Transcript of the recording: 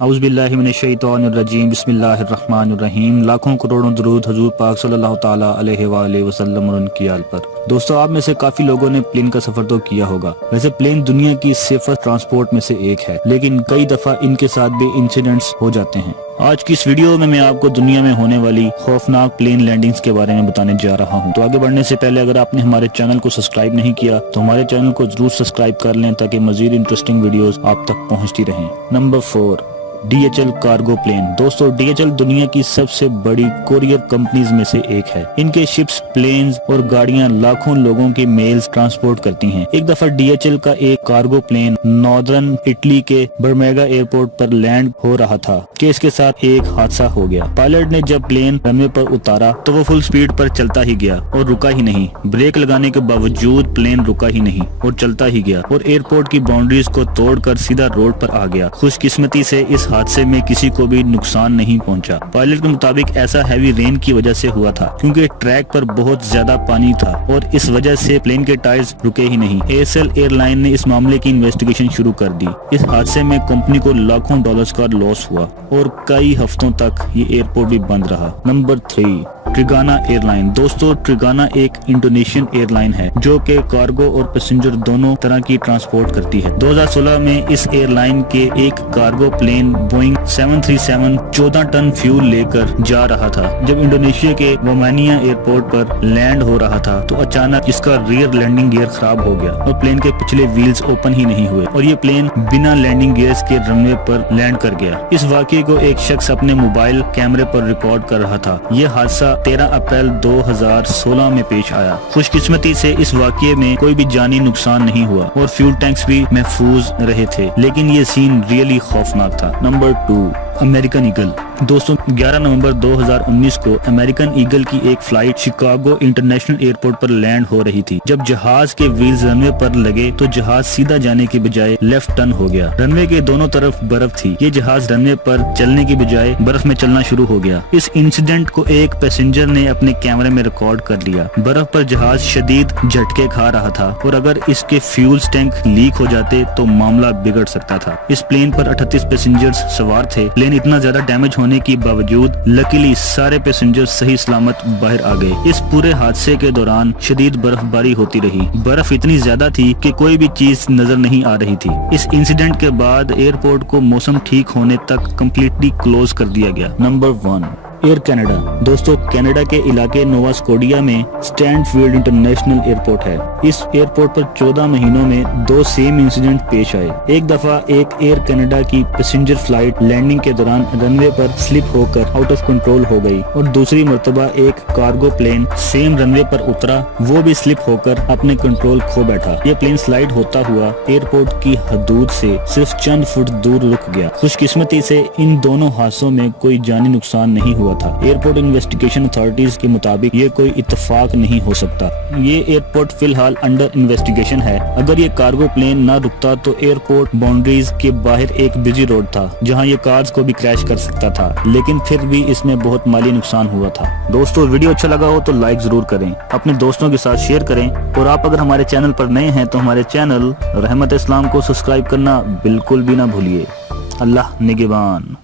اعوذ باللہ من الشیطان الرجیم، بسم اللہ الرحمن الرحیم۔ لاکھوں کروڑوں درود حضور پاک صلی اللہ تعالیٰ علیہ وآلہ وسلم اور ان کی آل پر۔ دوستو، آپ میں سے کافی لوگوں نے پلین کا سفر تو کیا ہوگا۔ ویسے پلین دنیا کی سیفسٹ ٹرانسپورٹ میں سے ایک ہے، لیکن کئی دفعہ ان کے ساتھ بھی انسیڈنٹس ہو جاتے ہیں۔ آج کی اس ویڈیو میں آپ کو دنیا میں ہونے والی خوفناک پلین لینڈنگز کے بارے میں بتانے جا رہا ہوں۔ تو آگے بڑھنے سے پہلے اگر آپ نے ہمارے چینل کو سبسکرائب نہیں کیا تو ہمارے چینل کو ضرور سبسکرائب کر لیں تاکہ مزید انٹرسٹنگ ویڈیوز آپ تک پہنچتی رہیں۔ Number 4، DHL cargo plane. دوستو، DHL دنیا کی سب سے بڑی کوریئر کمپنیز میں سے ایک ہے۔ ان کے شپس، پلینز اور گاڑیاں لاکھوں لوگوں کے میلز ٹرانسپورٹ کرتی ہیں۔ ایک دفعہ DHL کا ایک کارگو پلین ناردرن اٹلی کے برمیگا ایئرپورٹ پر لینڈ ہو رہا تھا کہ اس کے ساتھ ایک حادثہ ہو گیا۔ پائلٹ نے جب پلین رن وے پر اتارا تو وہ فل سپیڈ پر چلتا ہی گیا اور رکا ہی نہیں۔ بریک لگانے کے باوجود پلین رکا ہی نہیں اور چلتا ہی گیا اور ایئرپورٹ کی باؤنڈریز کو توڑ کر سیدھا روڈ پر آ گیا۔ خوش قسمتی سے اس حادثے میں کسی کو بھی نقصان نہیں پہنچا۔ پائلٹ کے مطابق ایسا ہیوی رین کی وجہ سے ہوا تھا کیونکہ ٹریک پر بہت زیادہ پانی تھا اور اس وجہ سے پلین کے ٹائرز رکے ہی نہیں۔ ASL ایئر لائن نے اس معاملے کی انویسٹیگیشن شروع کر دی۔ اس حادثے میں کمپنی کو لاکھوں ڈالرز کا لاس ہوا اور کئی ہفتوں تک یہ ایئرپورٹ بھی بند رہا۔ نمبر 3، ٹریگانا ایئر لائن۔ دوستو، ٹریگانا ایک انڈونیشین ایئر لائن ہے جو کہ کارگو اور پیسنجر دونوں طرح کی ٹرانسپورٹ کرتی ہے۔ 2016 میں اس ایئر لائن کے ایک cargo plane Boeing 737 14 ton fuel لے کر جا رہا تھا۔ جب انڈونیشیا کے ومانیا ایئرپورٹ پر لینڈ ہو رہا تھا تو اچانک اس کا ریئر لینڈنگ گیئر خراب ہو گیا اور پلین کے پچھلے ویلز اوپن ہی نہیں ہوئے اور یہ پلین بنا لینڈنگ گیئرز کے رن وے پر لینڈ کر گیا۔ اس واقعے کو ایک شخص اپنے موبائل کیمرے پر ریکارڈ کر رہا تھا۔ یہ حادثہ 13 اپریل 2016 میں پیش آیا۔ خوش قسمتی سے اس واقعے میں کوئی بھی جانی نقصان نہیں ہوا اور فیول ٹینکس بھی محفوظ رہے تھے، لیکن یہ سین ریئلی خوفناک تھا۔ Number 2، American Eagle. دوستوں، 11 نومبر 2019 کو امریکن ایگل کی ایک فلائٹ شکاگو انٹرنیشنل ایئرپورٹ پر لینڈ ہو رہی تھی۔ جب جہاز کے ویلز رن وے پر لگے تو جہاز سیدھا جانے کے بجائے لیفٹ ٹرن ہو گیا۔ رن وے کے دونوں طرف برف تھی۔ یہ جہاز رن وے پر چلنے کی بجائے برف میں چلنا شروع ہو گیا۔ اس انسیڈنٹ کو ایک پیسنجر نے اپنے کیمرے میں ریکارڈ کر لیا۔ برف پر جہاز شدید جھٹکے کھا رہا تھا اور اگر اس کے فیول ٹینک لیک ہو جاتے تو معاملہ بگڑ سکتا تھا۔ اس پلین پر 38 پیسنجرز سوار تھے۔ پلین اتنا زیادہ ڈیمیج ہونے کے باوجود لکیلی سارے پیسنجر صحیح سلامت باہر آ گئے۔ اس پورے حادثے کے دوران شدید برف باری ہوتی رہی۔ برف اتنی زیادہ تھی کہ کوئی بھی چیز نظر نہیں آ رہی تھی۔ اس انسیڈنٹ کے بعد ایئرپورٹ کو موسم ٹھیک ہونے تک کمپلیٹلی کلوز کر دیا گیا۔ Number 1، Air Canada. دوستو، کینیڈا کے علاقے نووا اسکوڈیا میں اسٹینڈ فیلڈ انٹرنیشنل ایئرپورٹ ہے۔ اس ایئرپورٹ پر 14 مہینوں میں 2 سیم انسیڈنٹ پیش آئے۔ ایک دفعہ ایک ایئر کینیڈا کی پیسنجر فلائٹ لینڈنگ کے دوران رن وے پر سلپ ہو کر آؤٹ آف کنٹرول ہو گئی اور دوسری مرتبہ ایک کارگو پلین سیم رن وے پر اترا، وہ بھی سلپ ہو کر اپنے کنٹرول کھو بیٹھا۔ یہ پلین سلائڈ ہوتا ہوا ایئرپورٹ کی حدود سے صرف چند فٹ دور رک گیا۔ خوش قسمتی سے ان دونوں حادثوں میں کوئی جانی نقصان نہیں ہوا تھا۔ ایئرپورٹ انویسٹیگیشن اتھارٹیز کے مطابق یہ کوئی اتفاق نہیں ہو سکتا۔ یہ ایئرپورٹ فی الحال انڈر انویسٹیگیشن ہے۔ اگر یہ کارگو پلین نہ رکتا تو ایئرپورٹ باؤنڈریز کے باہر ایک بزی روڈ تھا جہاں یہ کارز کو بھی کریش کر سکتا تھا، لیکن پھر بھی اس میں بہت مالی نقصان ہوا تھا۔ دوستو، ویڈیو اچھا لگا ہو تو لائک ضرور کریں، اپنے دوستوں کے ساتھ شیئر کریں اور آپ اگر ہمارے چینل پر نئے ہیں تو ہمارے چینل رحمت اسلام کو سبسکرائب کرنا بالکل بھی نہ بھولیے۔ اللہ نگہبان۔